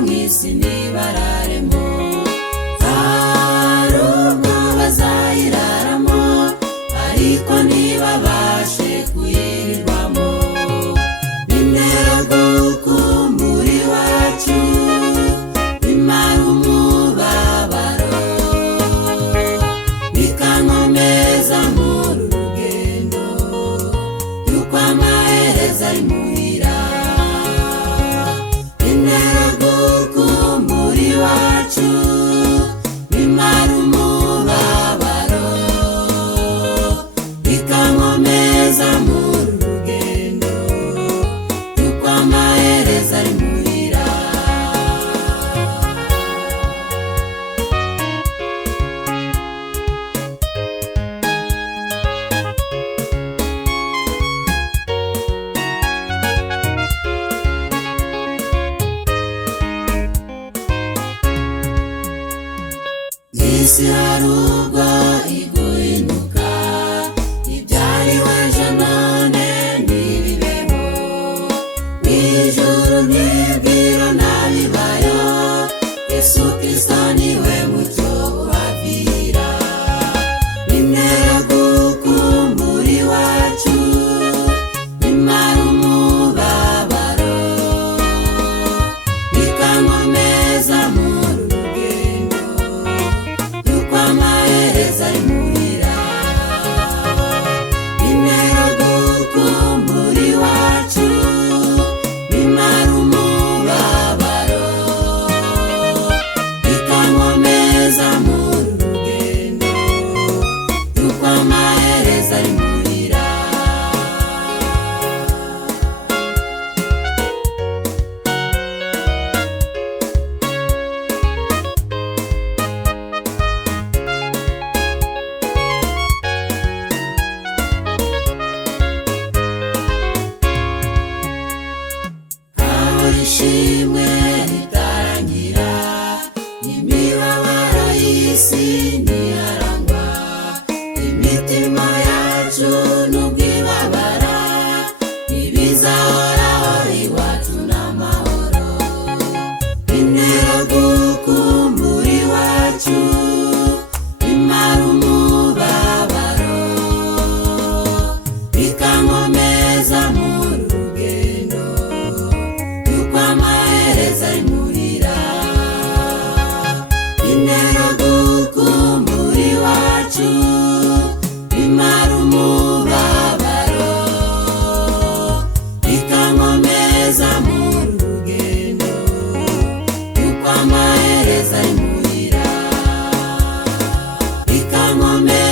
mwisi nibararemo harubwo bazayiraramo ariko ntibabashe kuyirirwamo bintera gukumbura iwacu bimara umubabaro bikankomeza mu rugendo yuko amaherezo ari muhira bintera gukumbura iwacu bimara umubabaro bikankomeza mu rugendo yuko amaherezo ari muhira isi harubwo iguhinduka ibyariho ejo none ntibibeho mw'ijuru ntibwira ntabibayo Yesu Kristo niwe mucyo uhavira bintera gukumbura iwacu bimara umubabaro bikankomeza mu rugendo yuko amaherezo ari muhira bintera gukumbura iwacu bimara umubabaro bikankomeza mu rugendo yuko amaherezo ari muhira aho ishimwe ritarangira imibabaro y'isi ntiharangwa imitima yacu nubwo ibabara ntibizahoraho iwacu n'amahoro bintera gukumbura iwacu bimara umubabaro bikankomeza mu rugendo yuko amaherezo ari muhira bintera gukumbura iwacu bimara umubabaro bikankomeza mu rugendo yuko amaherezo ari muhira bikankomeza